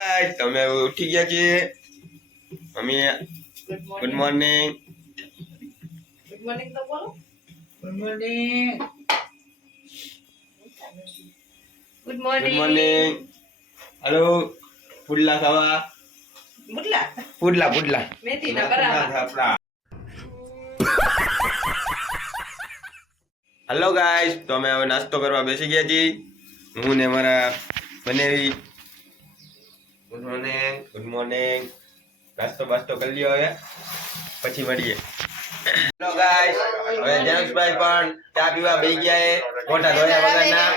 તમે ઉઠી ગયા છીએ અમે ગુડ મોર્નિંગ તો બોલો. Good morning. Good good morning. Morning હાલો પુડલા ખાવા મુટલા પુડલા મેથી ના બરાબર. હેલો ગાઈસ તો અમે હવે નાસ્તો કરવા બેસી ગયા છીએ હું ને મારા બનેવી ગુડ મોર્નિંગ નાસ્તો બાસ્તો કરી લ્યો હવે પછી મળીએ. હેલો ગાઈસ હવે જયેશભાઈ પણ ચા પીવા બેસી ગયા છે મોટા ધોયા વગરના.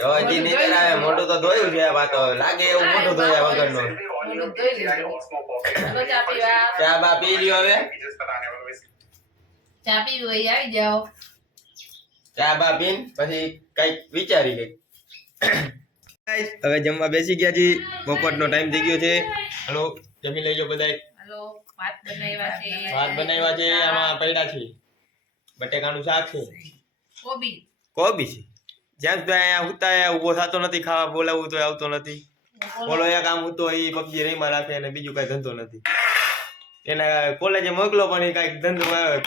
જો હજી નીચે આવે મોટું તો ધોયું છે આ તો લાગે એવું મોટું ધોયા વગરનું. ચા બા પી લ્યો હવે ચા પીવી હોય આવી જાઓ. ચા બા પીન પછી કઈક વિચારી ગઈ. હવે જમવા બેસી ગયા છીએ બપોરનો ટાઈમ થઈ ગયો છે. હલો જમી લેજો બધાય. હાલો ભાત બનાવ્યા છે. ભાત બનાવ્યા છે આમાં પૈડા છે બટેકાનું શાક છે કોબી છે જ્યાં સુધી અહીંયા ઉતા ઉભો થતો નથી ખાવા બોલાવું તો આવતો નથી. બોલો એક આમ ઉતો એ પબજી રહીમાં રાખે અને બીજું કઈ ધંધો નથી. એના કોલેજે મોકલો પણ એ કઈક ધંધો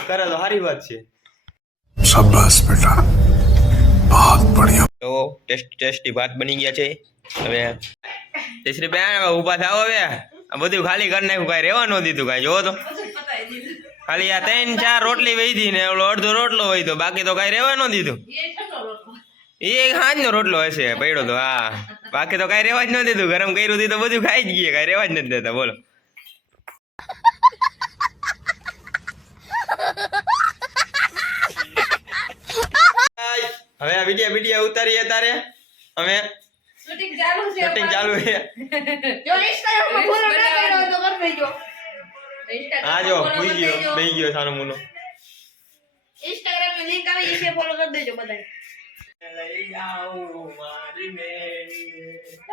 કરે તો સારી વાત છે. शाबाश बेटा बहुत बढ़िया. તો ટેસ્ટી ભાત બની ગયા છે. હવે તીસરી બેન ઉભા થાવ હવે આ બધું ખાલી કરી નાખ્યું કઈ રહેવા ન દીધું કઈ જોવો તો ખાલી આ 3-4 રોટલી વહી ને ઓલો અડધો રોટલો હોય તો બાકી તો કઈ રહેવા ન દીધું. એ હાંજનો રોટલો હશે પડ્યો તો હા બાકી તો કઈ રહેવા જ ન દીધું. ગરમ કર્યું હતું તો બધું ખાઈ જ ગયે કઈ રહેવા જ નથી દેતા. બોલો હવે આ વિડિયા ઉતારીએ તારે અમે શૂટિંગ ચાલુ છે. શૂટિંગ ચાલુ છે. જો ઇન્સ્ટાગ્રામ માં ફોલો ના કર્યો તો કર દેજો. હા જો ભૂઈ ગયો બેહી ગયો સાનો મુનો. ઇન્સ્ટાગ્રામ ની લિંક આવી છે ફોલો કરી દેજો બધાય. લઈ આવું મારી મેરી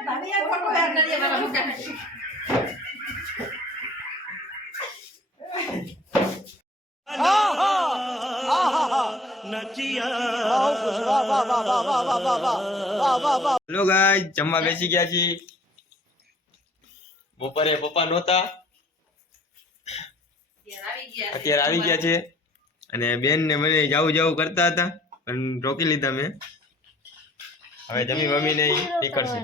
ભાભી આ ફોટો યાર કરીએ મારા મુકા. હેલો ગાઈસ જમવા બેસી ગયા છીએ. બપોરે પપ્પા નહોતા અત્યારે આવી ગયા છે અને બેન ને મને જાવું કરતા હતા પણ રોકી લીધા મેં. હવે જમી મમ્મી ને નીકળશે.